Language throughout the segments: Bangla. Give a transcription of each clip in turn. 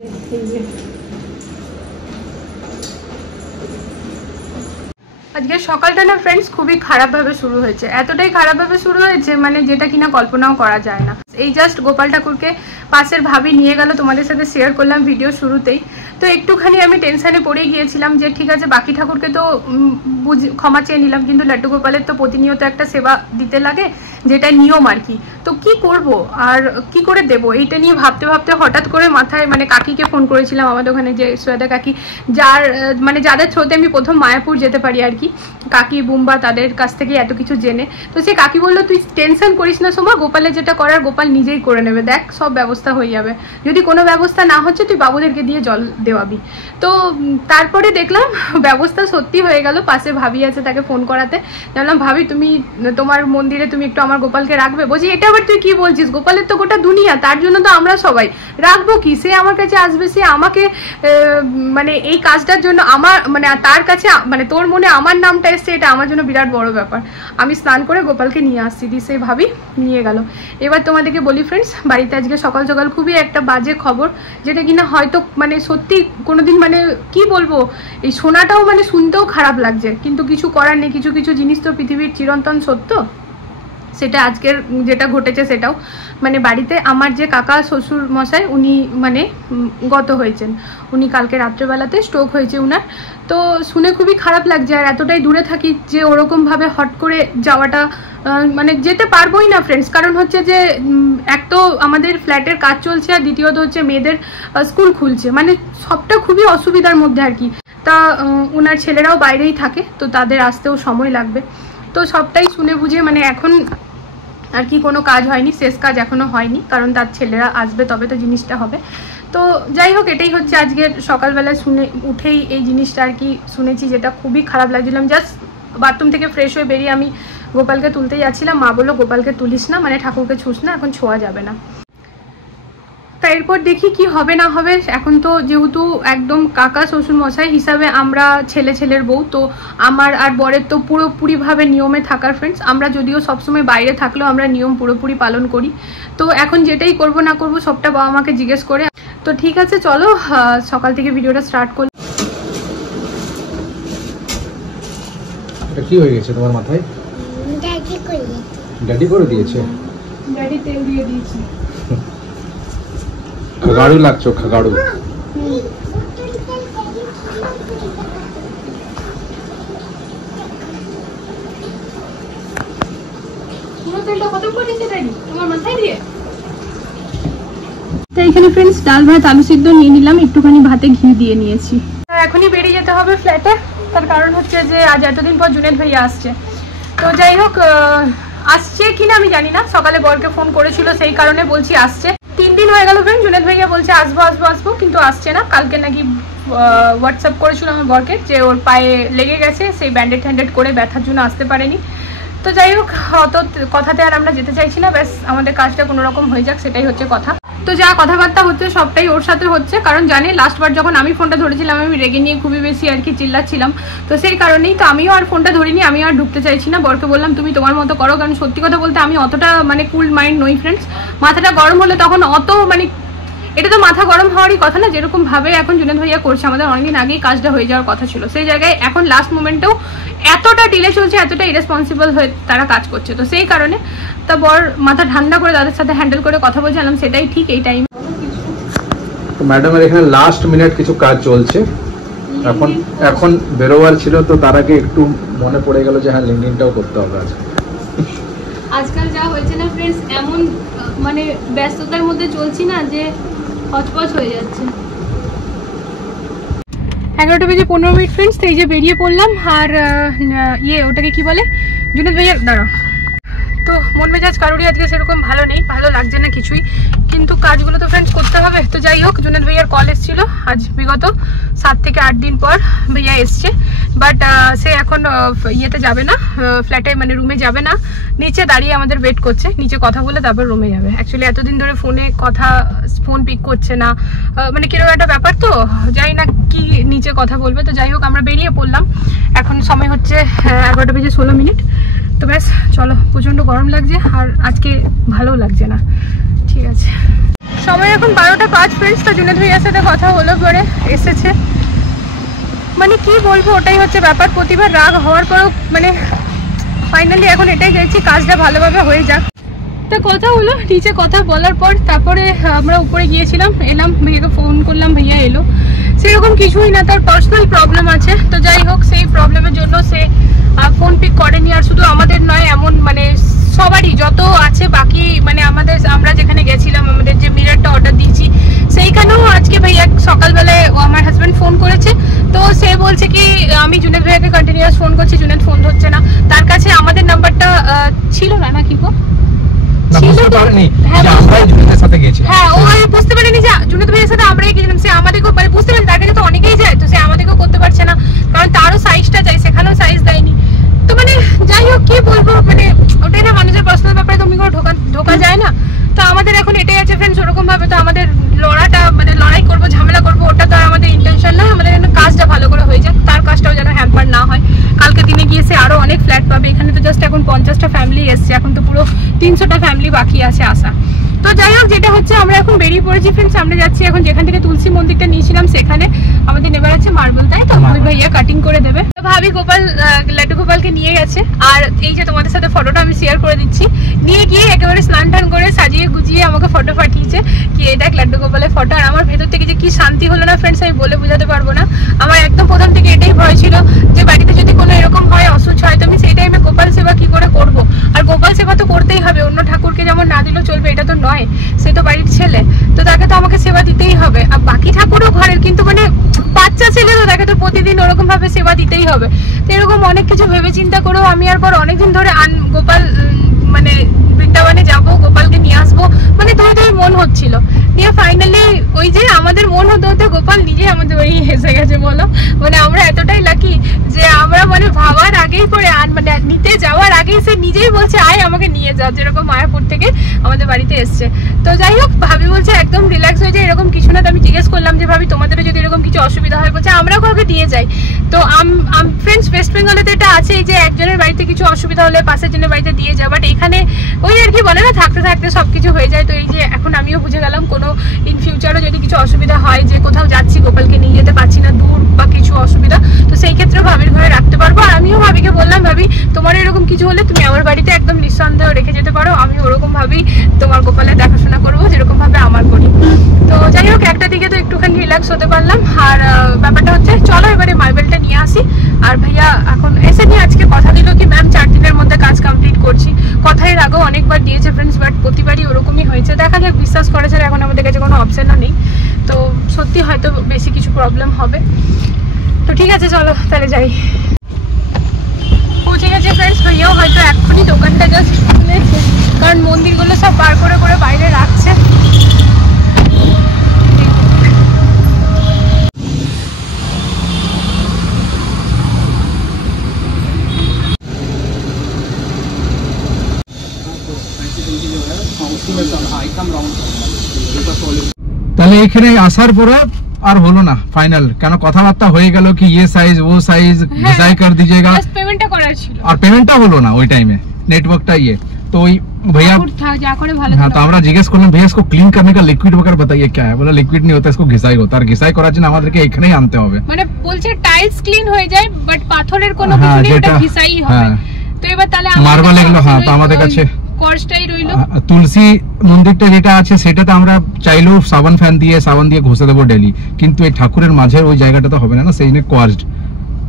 আজকে সকালটা না ফ্রেন্ডস খুবই খারাপভাবে শুরু হয়েছে, এতটাই খারাপভাবে শুরু হয়েছে মানে যেটা কিনা কল্পনাও করা যায় না। এই জাস্ট গোপাল ঠাকুরকে পাশের ভাবি নিয়ে গেল, তোমাদের সাথে শেয়ার করলাম ভিডিও শুরুতেই। তো একটুখানি আমি টেনশানে পড়ে গিয়েছিলাম যে ঠিক আছে বাকি ঠাকুরকে তো ক্ষমা চেয়ে নিলাম, কিন্তু লাড্ডু গোপালের তো প্রতিনিয়ত একটা সেবা দিতে লাগে, যেটা নিয়ম আর কি। তো কি করব আর কি করে দেব এইটা নিয়ে ভাবতে ভাবতে হঠাৎ করে মাথায় মানে কাকিকে ফোন করেছিলাম, আমাদের ওখানে যে শ্বেতা কাকি, যাদের থ্রুতে আমি প্রথম মায়াপুর যেতে পারি আর কি, কাকি বুম্বা তাদের কাছ থেকে এত কিছু জেনে। তো সে কাকি বললো তুই টেনশন করিস না সোমা, গোপালের যেটা করার গোপাল নিজেই করে নেবে, দেখ সব ব্যবস্থা হয়ে যাবে, যদি কোনো ব্যবস্থা না হচ্ছে তুই বাবুদেরকে দিয়ে জল দেওয়াবি। তো তারপরে দেখলাম ব্যবস্থা সত্যি হয়ে গেল, পাশে ভাবি আছে তাকে ফোন করাতে জানলাম ভাবি তুমি তোমার মন্দিরে তুমি একটু আমার গোপালকে রাখবে। বলছি এটা আবার তুই কি বলছিস, গোপালের তো গোটা দুনিয়া, তার জন্য তো আমরা সবাই রাখবো কি, সে আমার কাছে আসবে, সে আমাকে মানে এই কাজটার জন্য আমার মানে তার কাছে মানে তোর মনে আমার নামটা এসছে, এটা আমার জন্য বিরাট বড় ব্যাপার। আমি স্নান করে গোপালকে নিয়ে আসছি, দিয়ে সে ভাবি নিয়ে গেল। এবার তোমাদেরকে বলি ফ্রেন্ডস, বাড়িতে আজকে সকাল সকাল খুবই একটা বাজে খবর, যেটা কিনা হয়তো মানে সত্যি কোনোদিন মানে কি বলবো, এই শোনাটাও মানে শুনতেও খারাপ লাগছে, কিন্তু কিছু করার নেই, কিছু কিছু জিনিস তো পৃথিবীর চিরন্তন সত্য। সেটা আজকের যেটা ঘটেছে সেটাও মানে বাড়িতে আমার যে কাকা শ্বশুর মশাই উনি মানে গত হয়েছেন, উনি কালকে রাত্রেবেলাতে স্ট্রোক হয়েছে উনার। তো শুনে খুবই খারাপ লাগছে, আর এতটাই দূরে থাকি যে ওরকমভাবে হট করে যাওয়াটা মানে যেতে পারবোই না ফ্রেন্ডস। কারণ হচ্ছে যে এক তো আমাদের ফ্ল্যাটের কাজ চলছে, আর দ্বিতীয়ত হচ্ছে মেয়েদের স্কুল খুলছে, মানে সবটা খুবই অসুবিধার মধ্যে আর কি। তা ওনার ছেলেরাও বাইরেই থাকে, তো তাদের আসতেও সময় লাগবে। তো সবটাই শুনে বুঝে মানে এখন আর কি কোনো কাজ হয়নি, শেষ কাজ এখনো হয়নি, কারণ তার ছেলেরা আসবে তবে তো জিনিসটা হবে। তো যাই হোক, এটাই হচ্ছে আজকের সকালবেলা শুনে উঠেই এই জিনিসটা আর কি শুনেছি, যেটা খুবই খারাপ লাগছিলাম। জাস্ট বাথরুম থেকে ফ্রেশ হয়ে বেরিয়ে আমি গোপালকে তুলতেই যাচ্ছিলাম, মা বললো গোপালকে তুলিস না, মানে ঠাকুরকে ছুঁস না, এখন ছোঁয়া যাবে না। তা এরপর দেখি কি হবে না হবে। এখন তো যেহেতু একদম কাকা শ্বশুর মশাই হিসাবে আমরা ছেলের বউ, তো আমার আর বরের তো পুরোপুরিভাবে নিয়মে থাকার ফ্রেন্ডস। আমরা যদিও সবসময় বাইরে থাকলেও আমরা নিয়ম পুরোপুরি পালন করি। তো এখন যেটাই করব না করব সবটা বাবা মাকে জিজ্ঞেস করে। তো ঠিক আছে চলো সকাল থেকে ভিডিওটা স্টার্ট করি। এটা কি হয়ে গেছে তোমার মাথায়? ড্যাডি করে দিয়েছে, ড্যাডি তেল দিয়ে দিয়েছে। খাগাড়ু লাগছো, খাগাড়ু। পুরো তেলটা কত পড়েছে ড্যাডি তোমার মাথায় দিয়ে? তো এখানে ফ্রেন্ডস ডাল ভাত আলু সিদ্ধ নিয়ে নিলাম, একটুখানি ভাতে ঘি দিয়ে নিয়েছি। এখনই বেরিয়ে যেতে হবে ফ্ল্যাটে, তার কারণ হচ্ছে যে আজ এতদিন পর জুনেদ ভাইয়া আসছে। তো যাই হোক, আসছে কিনা আমি জানি না, সকালে বরকে ফোন করেছিল সেই কারণে বলছি আসছে। 3 দিন হয়ে গেল ফ্রেন্ড, জুনেদ ভাইয়া বলছে আসবো আসবো আসবো, কিন্তু আসছে না। কালকে নাকি হোয়াটসঅ্যাপ করেছিল আমার বরকে যে ওর পায়ে লেগে গেছে, সেই ব্যান্ডেড ট্যান্ডেড করে ব্যথার জন্য আসতে পারেনি। তো যাই হোক, অত কথাতে আর আমরা যেতে চাইছি না, ব্যাস আমাদের কাজটা কোনো রকম হয়ে যাক, সেটাই হচ্ছে কথা। তো যা কথাবার্তা হচ্ছে সবটাই ওর সাথে হচ্ছে, কারণ জানি লাস্টবার যখন আমি ফোনটা ধরেছিলাম আমি রেগে নিয়ে খুবই বেশি আর কি চিল্লাচ্ছিলাম, তো সেই কারণেই তো আমিও আর ফোনটা ধরিনি, আমিও আর ঢুকতে চাইছি না। বরকে বললাম তুমি তোমার মতো করো, কারণ সত্যি কথা বলতে আমি অতটা মানে কুল মাইন্ড নই ফ্রেন্ডস। মাথাটা গরম হলে তখন অত মানে এটা তো মাথা গরম হওয়ারই কথা না, যেরকম ভাবে এখন জুনেদ ভাইয়া করছে, আমাদের অনেকদিন আগেই কাজটা হয়ে যাওয়ার কথা ছিল, সেই জায়গায় এখন লাস্ট মোমেন্টেও এতটা ডিলে চলছে, এতটা ইরেসপন্সিবল হয়ে তারা কাজ করছে। তো সেই কারণে তা বর মাথা ঠান্ডা করে তাদের সাথে হ্যান্ডেল করে কথা বলছিলাম, সেটাই ঠিক এই টাইম। তো ম্যাডামের এখানে লাস্ট মিনিট কিছু কাজ চলছে, এখন বেরোবার ছিল, তো তার আগে একটু মনে পড়ে গেল যে হ্যাঁ লিঙ্কিংটাও করতে হবে আজকাল যা হয়েছে না ফ্রেন্ডস, এমন মানে ব্যস্ততার মধ্যে চলছি না যে হচপচ হয়ে যাচ্ছে। 11:15 ফ্রেন্ডস, তো এই যে বেরিয়ে পড়লাম। আর ওটাকে কি বলে, জুনেদ ভাইয়া দাঁড়া। তো মন মেজাজ কারোরই আজকে সেরকম ভালো নেই, ভালো লাগছে না কিছুই, কিন্তু কাজগুলো তো ফ্রেন্ডস করতে হবে। তো যাই হোক, জুনেদ ভাইয়ার কল এসেছিল আজ বিগত 7 থেকে 8 দিন পর ভাইয়া এসছে, বাট সে এখন ইয়েতে যাবে না, ফ্ল্যাটে মানে রুমে যাবে না, নিচে দাঁড়িয়ে আমাদের ওয়েট করছে, নিচে কথা বলে তারপর রুমে যাবে। অ্যাকচুয়ালি এতদিন ধরে ফোন পিক করছে না, মানে কিরকম একটা ব্যাপার, তো জানি না কি নিচে কথা বলবে। তো যাই হোক, আমরা বেরিয়ে পড়লাম, এখন সময় হচ্ছে 11:16। তো ব্যাস চলো, প্রচণ্ড গরম লাগছে আর আজকে ভালো লাগছে না। ঠিক আছে, সময় এখন 12:05 ফ্রেন্ডস। তো জুনেদ ভাইয়ার সাথে কথা হলো, পরে এসেছে। মানে কি বলবো, ওটাই হচ্ছে ব্যাপার। প্রতিবার রাগ হওয়ার পরও মানে ফাইনালি এখন এটাই চাইছি কাজটা ভালোভাবে হয়ে যাক। তা কথা হলো, নিচে কথা বলার পর তারপরে আমরা উপরে গিয়েছিলাম, এলাম, ভাইয়াকে ফোন করলাম, ভাইয়া এলো। সেরকম কিছুই না, তার পার্সোনাল প্রবলেম আছে। তো যাই হোক, সেই প্রবলেমের জন্য সে ফোন পিক করেনি। আর শুধু আমাদের নয়, এমন মানে সবারই যত আছে বাকি, মানে আমরা যেখানে গেছিলাম, আমাদের যে মিররটা অর্ডার দিয়েছি সেইখানেও আজকে ভাইয়া সকালবেলায় আমার হাজব্যান্ড ফোন করেছে। তো সে বলছে কি আমি জুনেদ ভাইয়াকে কন্টিনিউয়াস ফোন করছি, জুনেদ ফোন ধরছে না। তার কাছে আমাদের নাম্বারটা ছিল না, নাকি গো? হ্যাঁ, ও বুঝতে পারেনি যে জুনেদ ভাইয়ের সাথে আমরাই গেছিলাম। সে আমাদেরকেও মানে বুঝতে পারেনি, তার কাছে তো অনেকেই যায়, তো সে আমাদেরকেও করতে পারছে না, কারণ তারও সাইজটা চাই, সেখানেও সাইজ দেয়নি। তো মানে যাই হোক, কি বলবো, মানে ওটাই না, মানুষের পার্সোনাল ব্যাপারে তুমি কোনো ঢোকা যায় না। তো আমাদের এখন এটাই আছে ফ্রেন্ডস, ওরকম ভাবে তো আমাদের লড়াই করবো, ঝামেলা করবো, ওটা তো আর আমাদের ইন্টেনশন না। আমাদের কাজটা ভালো করে হয়ে যাক, তার কাজটাও যেন হ্যাম্পার না হয়। কালকে দিনে গিয়ে সে আরো অনেক ফ্ল্যাট পাবে। এখানে তো জাস্ট এখন 50টা ফ্যামিলি এসছে, এখন তো পুরো 300টা ফ্যামিলি বাকি আছে আসা। তো যাই হোক, যেটা হচ্ছে আমরা এখন বেরিয়ে পড়েছি ফ্রেন্ডস। আমরা যাচ্ছি এখন যেখান থেকে তুলসী মন্দিরটা নিয়েছিলাম সেখানে। আমাদের নেবার আছে মার্বেল, তাই তো? ওই ভাইয়া কাটিং করে দেবে। তো ভাবি লাড্ডু গোপালকে নিয়ে গেছে। আর এই যে তোমাদের সাথে ফটোটা আমি শেয়ার করে দিচ্ছি, নিয়ে গিয়ে একেবারে স্নান টান করে সাজিয়ে গুজিয়ে আমাকে ফটো পাঠিয়েছে কি এই দেখ লাড্ডু গোপালের ফটো। আর আমার ভেতর থেকে যে কি শান্তি হলো না ফ্রেন্ডস, আমি বলে বোঝাতে পারবো না। আমার একদম প্রথম থেকে এটাই ভয় ছিল যে বাড়িতে যদি কোনো এরকম হয়, অসুচ হয়, তো আমি সেই টাইমে গোপাল সেবা কি করে করবো। আর গোপাল সেবা তো করতেই হবে, অন্য ঠাকুরকে যেমন না দিলেও চলবে, এটা তো নয়, সে তো বাড়ির ছেলে, তো তাকে তো আমাকে সেবা দিতেই হবে। আর বাকি ঠাকুরও ঘরের, কিন্তু মানে বাচ্চা ছেলে তো তাকে তো প্রতিদিন ওরকম ভাবে সেবা দিতেই হবে। তো এরকম অনেক কিছু ভেবে চিন্তা করেও আমি আর পর অনেকদিন ধরে গোপাল মানে বৃন্দাবনে যাবো, গোপালকে নিয়ে আসবো, মানে দুই মন হচ্ছিল। নিয়ে ফাইনালি ওই যে আমাদের মন হতে হতে গোপাল নিজে আমাদের ওই এসে গেছে, বলো। মানে আমরা এতটাই লাকি যে আমরা মানে ভাবার আগেই পরে মানে নিতে যাওয়ার আগেই সে নিজেই বলছে আয় আমাকে নিয়ে যাও, যেরকম মায়াপুর থেকে আমাদের বাড়িতে এসছে। তো যাই হোক, ভাবি বলছে একদম রিল্যাক্স হয়ে যায়, এরকম কিছু না। তো আমি জিজ্ঞেস করলাম যে ভাবি তোমাদেরও যদি এরকম কিছু অসুবিধা হয়, বলছে আমরাও কাউকে দিয়ে যাই। তো ফ্রেন্ডস ওয়েস্ট বেঙ্গলে তো এটা আছে যে একজনের বাড়িতে কিছু অসুবিধা হলে পাশের জনের বাড়িতে দিয়ে যায়, বাট এখানে ওই আর কি বলে না, থাকতে থাকতে সবকিছু হয়ে যায়। তো এই যে এখন আমিও বুঝে গেলাম, কোনো ইন ফিউচারও যদি কিছু অসুবিধা হয়, যে কোথাও যাচ্ছি গোপালকে নিয়ে যেতে পারছি না, দূর বা কিছু অসুবিধা, তো সেই ক্ষেত্রে ভাবির ঘরে রাখতে পারবো। আর আমিও ভাবিকে বললাম ভাবি তোমার এরকম কিছু হলে তুমি আমার বাড়িতে একদম নিঃসন্দেহ রেখে যেতে পারো, আমি ওরকম ভাবেই তোমার গোপালের দেখাশোনা করবো যেরকম ভাবে আমার করি। তো যাই হোক, একটা দিকে তো একটুখানি রিল্যাক্স হতে পারলাম। আর ব্যাপারটা হচ্ছে চলো এবারে মার্বেলটা নিয়ে আসি। আর ভাইয়া এখন এসে নিয়ে আজকে কথা দিল কি ম্যাম 4 দিনের মধ্যে কাজ কমপ্লিট করছি। কথা এর আগেও অনেকবার দিয়েছে ফ্রেন্ডস, বাট প্রতিবারই ওরকমই হয়েছে। দেখা যাক, বিশ্বাস করেছে, এখন আমাদের কাছে কোনো অপশনও নেই। তো সত্যি হয়তো বেশি কিছু প্রবলেম হবে। তো ঠিক আছে, চলো তাহলে যাই। পৌঁছে গেছে ফ্রেন্ডস, ভাইয়াও হয়তো এক্ষুনি দোকানটা জাস্ট খুলেছে, কারণ মন্দিরগুলো সব বার করে করে বাইরে রাখছে। তাহলে এখানে আসার পরে আর হলো না ফাইনাল, কেন কথাবার্তা হয়ে গেল কি ये সাইজ ও সাইজ ডিজাইন कर दीजिएगा, পেমেন্টটা করার ছিল আর পেমেন্টটা হলো না ওই টাইমে, নেটওয়ার্কটা তো ওই भैया যা করে ভালো। हाँ, तो আমরা জিজ্ঞেস করলাম भैया इसको क्लीन करने का लिक्विड वगैरह बताइए क्या है, बोला लिक्विड नहीं होता, इसको घिसाई होता है, और घिसाई করার জন্য আমাদেরকে এখানেই আনতে হবে। মানে বলছে টাইলস ক্লিন হয়ে যায়, বাট পাথরের কোনো কিছু নেই, ওটা ঘিসাই হবে। তো এবার তাহলে মার্বেল এগুলো, হ্যাঁ, তো আমাদের কাছে কষ্টই রইলো। তুলসী মন্দিরটা যেটা আছে সেটাতে আমরা চাইলেও সাবান দিয়ে ঘষে দেবো ডেলি, কিন্তু এই ঠাকুরের মাঝের ওই জায়গাটা তো হবে না, সেই জন্য কস্ট।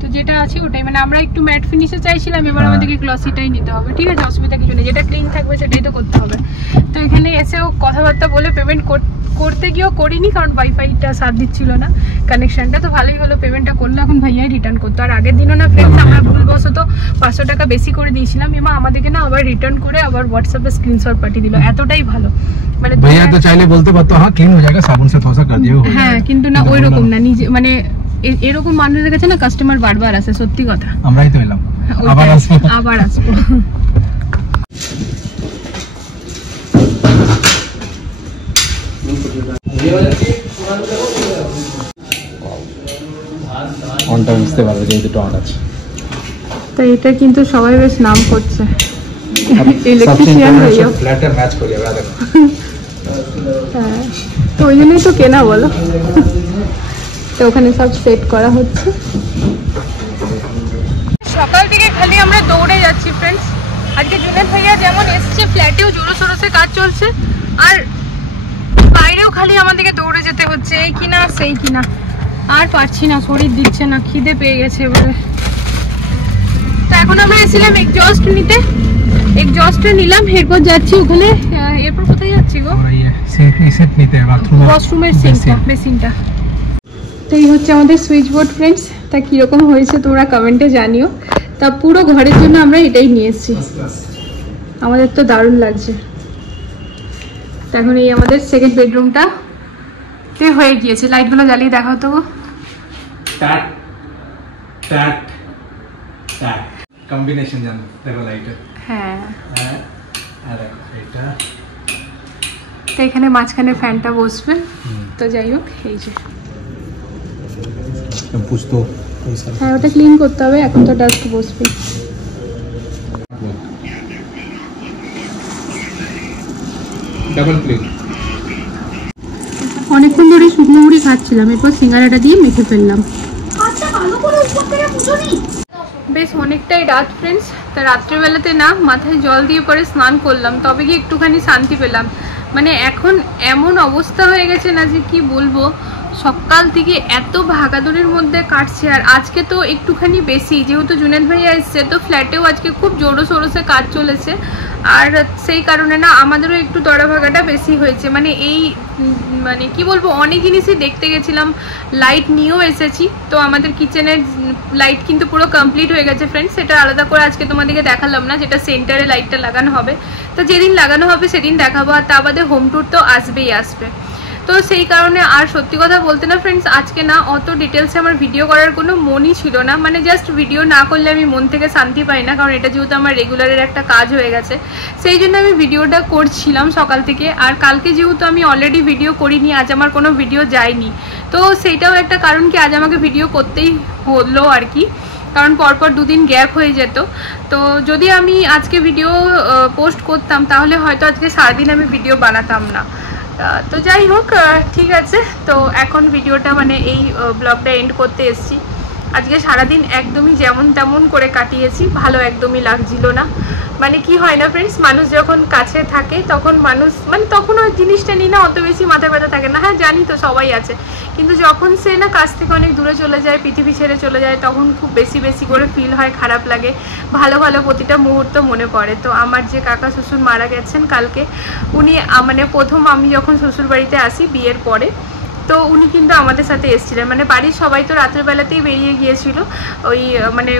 তো যেটা আছে ওটাই, মানে আমরা একটু ম্যাট ফিনিশে চাইছিলাম, এবার আমাদেরকে গ্লসিটাই নিতে হবে। ঠিক আছে, অসুবিধা কিছু নেই, যেটা ক্লিন থাকবে সেটাই তো করতে হবে। তো এখানে এসেও কথাবার্তা বলে পেমেন্ট করতে গিয়েও করিনি, কারণ ওয়াইফাইটা সাথ দিচ্ছিল না কানেকশনটা। তো ভালোই হলো, পেমেন্টটা করলে এখন ভাইয়াই রিটার্ন করতো। আর আগের দিনও না ফ্রেন্ডস আমরা ভুলবশত 500 টাকা বেশি করে দিয়েছিলাম, এমা আমাদেরকে না আবার রিটার্ন করে আবার হোয়াটসঅ্যাপে স্ক্রিনশট পাঠিয়ে দিল। এতটাই ভালো, মানে ভাইয়া তো চাইলে বলতে পারতো হ্যাঁ ক্লিন হয়ে যাবে, সাবুন সে থোসা কর দিও, হ্যাঁ, কিন্তু না ওইরকম না, নিজে মানে এরকম মানুষের কাছে না কাস্টমার বারবার আসে, সত্যি কথা। আমরাই তো এলাম, আবার আসবো। অনটা বুঝতে পারবে যে দুটো অন আছে। তো এটা কিন্তু সবাই বেশ নাম করছে, ইলেকট্রিশিয়ান ভাইয়া ফ্ল্যাটে ম্যাচ করিয়ে দেখো। হ্যাঁ তো ওই জন্যই তো কেনা বলো। তো ওখানে সব সেট করা হচ্ছে। সকাল থেকে খালি আমরা দৌড়ে যাচ্ছি ফ্রেন্ডস। আজকে জুনেদ ভাইয়া যেমন এসছে, ফ্ল্যাটেও জোরো সোরোসে কাজ চলছে, আর বাইরেও খালি আমাদেরকে দৌড়ে যেতে হচ্ছে, এই কিনা সেই কিনা। আর পারছি না, শরীর দিচ্ছে না, খিদে পেয়ে গেছে এবারে। তো এখন আমরা এসেছিলাম এক্সজস্ট নিতে, এক্সজস্টে নিলাম, এরপর যাচ্ছি ওখানে। এরপর কোথায় যাচ্ছি গো? ওয়াশরুমের সিঙ্কটা, বেসিনটা। তো এই হচ্ছে আমাদের সুইচ বোর্ড ফ্রেন্ডস। তা কীরকম হয়েছে তোমরা কমেন্টে জানিও। তা পুরো ঘরের জন্য আমরা এটাই নিয়ে এসেছি, আমাদের তো দারুণ লাগছে। তো এখন এই আমাদের সেকেন্ড বেডরুমটা হয়ে গিয়েছে। লাইটগুলো জ্বালিয়ে দেখাও তো গো। কম্বিনেশন জানো দেখো লাইটের। হ্যাঁ, আর দেখো এটা। তো এখানে মাঝখানে ফ্যানটা বসবে। তো যাই হোক, এই যে হ্যাঁ, ওটা ক্লিন করতে হবে, এখন তো ডাস্ট বসবে। Double click. অনেকক্ষণ ধরে শুকনো মুড়ি খাচ্ছিলাম, এরপর সিঙ্গারাটা দিয়ে মেখে ফেললাম। বেশ অনেকটাই রাত ফ্রেন্ডস। তা রাত্রেবেলাতে না মাথায় জল দিয়ে পরে স্নান করলাম, তবে কি একটুখানি শান্তি পেলাম। মানে এখন এমন অবস্থা হয়ে গেছে না যে কি বলবো, সকাল থেকে এত ভাগাদৌড়ের মধ্যে কাটছে। আর আজকে তো একটুখানি বেশি, যেহেতু জুনেদ ভাইয়া এসছে, তো ফ্ল্যাটেও আজকে খুব জোরো সোরোসে কাজ চলেছে। আর সেই কারণে না আমাদেরও একটু দড়া ভাগাটা বেশি হয়েছে। মানে এই মানে কি বলবো, অনেক জিনিসই দেখতে গেছিলাম, লাইট নিয়েও এসেছি। তো আমাদের কিচেনের লাইট কিন্তু পুরো কমপ্লিট হয়ে গেছে ফ্রেন্ডস। সেটা আলাদা করে আজকে তোমাদেরকে দেখালাম না, যেটা সেন্টারে লাইটটা লাগানো হবে। তো যেদিন লাগানো হবে সেদিন দেখাবো। আর তা বাদে হোম ট্যুর তো আসবেই আসবে। তো সেই কারণে আর সত্যি কথা বলতে না ফ্রেন্ডস, আজকে না অত ডিটেলসে আমার ভিডিও করার কোনো মনই ছিল না। মানে জাস্ট ভিডিও না করলে আমি মন থেকে শান্তি পাই না, কারণ এটা যেহেতু আমার রেগুলারের একটা কাজ হয়ে গেছে, সেই জন্য আমি ভিডিওটা করছিলাম সকাল থেকে। আর কালকে যেহেতু আমি অলরেডি ভিডিও করিনি, আজ আমার কোনো ভিডিও যায়নি, তো সেইটাও একটা কারণ কি আজ আমাকে ভিডিও করতেই হলো আর কি, কারণ পরপর দুদিন গ্যাপ হয়ে যেত। তো যদি আমি আজকে ভিডিও পোস্ট করতাম তাহলে হয়তো আজকে সারাদিন আমি ভিডিও বানাতাম না। তো যাই হোক, ঠিক আছে। তো এখন ভিডিওটা মানে এই ব্লগটা এন্ড করতে এসেছি। আজকে সারাদিন একদমই যেমন তেমন করে কাটিয়েছি, ভালো একদমই লাগছিল না। মানে কি হয় না ফ্রেন্ডস, মানুষ যখন কাছে থাকে তখন মানুষ মানে তখন ওই জিনিসটা নিয়ে না অত বেশি মাথা ব্যথা থাকে না। হ্যাঁ জানি তো সবাই আছে, কিন্তু যখন সে না কাছ থেকে অনেক দূরে চলে যায়, পৃথিবী ছেড়ে চলে যায়, তখন খুব বেশি বেশি করে ফিল হয়, খারাপ লাগে, ভালো ভালো প্রতিটা মুহূর্ত মনে পড়ে। তো আমার যে কাকা শ্বশুর মারা গেছেন কালকে, উনি মানে প্রথম আমি যখন শ্বশুর বাড়িতে আসি বিয়ের পরে, তো উনি কিন্তু আমাদের সাথে এসেছিলেন। মানে বাড়ির সবাই তো রাত্রেবেলাতেই বেরিয়ে গিয়েছিল, ওই মানে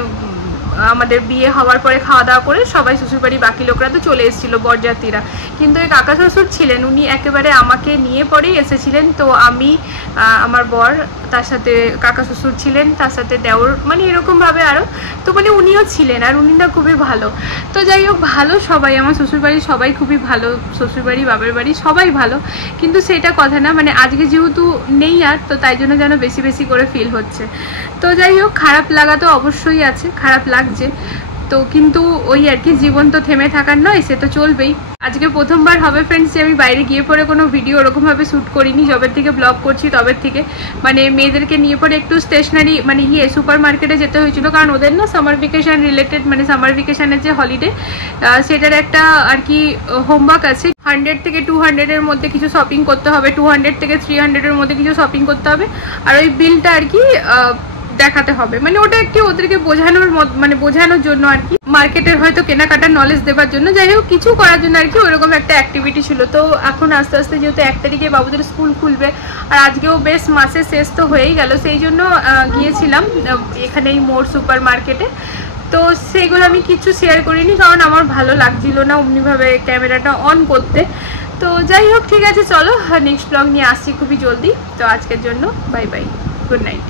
আমাদের বিয়ে হওয়ার পরে খাওয়া দাওয়া করে সবাই শ্বশুরবাড়ি, বাকি লোকরা তো চলে এসেছিলো বরযাত্রীরা, কিন্তু ওই কাকা শ্বশুর ছিলেন, উনি একেবারে আমাকে নিয়ে পরেই এসেছিলেন। তো আমি, আমার বর, তার সাথে কাকা শ্বশুর ছিলেন, তার সাথে দেওর, মানে এরকমভাবে আরও। তো মানে উনিও ছিলেন, আর উনি না খুবই ভালো। তো যাই হোক, ভালো সবাই, আমার শ্বশুরবাড়ির সবাই খুবই ভালো, শ্বশুরবাড়ি বাবার বাড়ি সবাই ভালো, কিন্তু সেটা কথা না। মানে আজকে যেহেতু নেই আর, তো তাই জন্য যেন বেশি বেশি করে ফিল হচ্ছে। তো যাই হোক, খারাপ লাগা তো অবশ্যই আছে, খারাপ লাগছে তো, কিন্তু ওই আর কি, জীবন তো থেমে থাকার নয়, সে তো চলবেই। আজকে প্রথমবার হবে ফ্রেন্ডস যে আমি বাইরে গিয়ে পরে কোনো ভিডিও ওরকমভাবে শ্যুট করিনি, যবের থেকে ব্লগ করছি তবের থেকে। মানে মেয়েদেরকে নিয়ে পরে একটু স্টেশনারি মানে সুপার মার্কেটে যেতে হয়েছিল, কারণ ওদের না সামার ভেকেশন রিলেটেড, মানে সামার ভেকেশনের যে হলিডে, সেটার একটা আর কি হোমওয়ার্ক আছে। 100 থেকে 200-এর মধ্যে কিছু শপিং করতে হবে, 200 থেকে 300-এর মধ্যে কিছু শপিং করতে হবে, আর ওই বিলটা আর কি দেখাতে হবে। মানে ওটা একটু ওদেরকে বোঝানোর মানে বোঝানোর জন্য আর কি, মার্কেটের হয়তো কেনাকাটার নলেজ দেওয়ার জন্য, যাই হোক কিছু করার জন্য আর কি, ওইরকম একটা অ্যাক্টিভিটি ছিল। তো এখন আস্তে আস্তে যেহেতু 1 তারিখে বাবুদের স্কুল খুলবে, আর আজকেও বেশ মাসের শেষ তো হয়েই গেল, সেই জন্য গিয়েছিলাম এখানে এই মোড় সুপার মার্কেটে। তো সেইগুলো আমি কিছু শেয়ার করিনি, কারণ আমার ভালো লাগছিল না অমনিভাবে ক্যামেরাটা অন করতে। তো যাই হোক, ঠিক আছে, চলো নেক্সট ব্লগ নিয়ে আসছি খুবই জলদি। তো আজকের জন্য বাই বাই, গুড নাইট।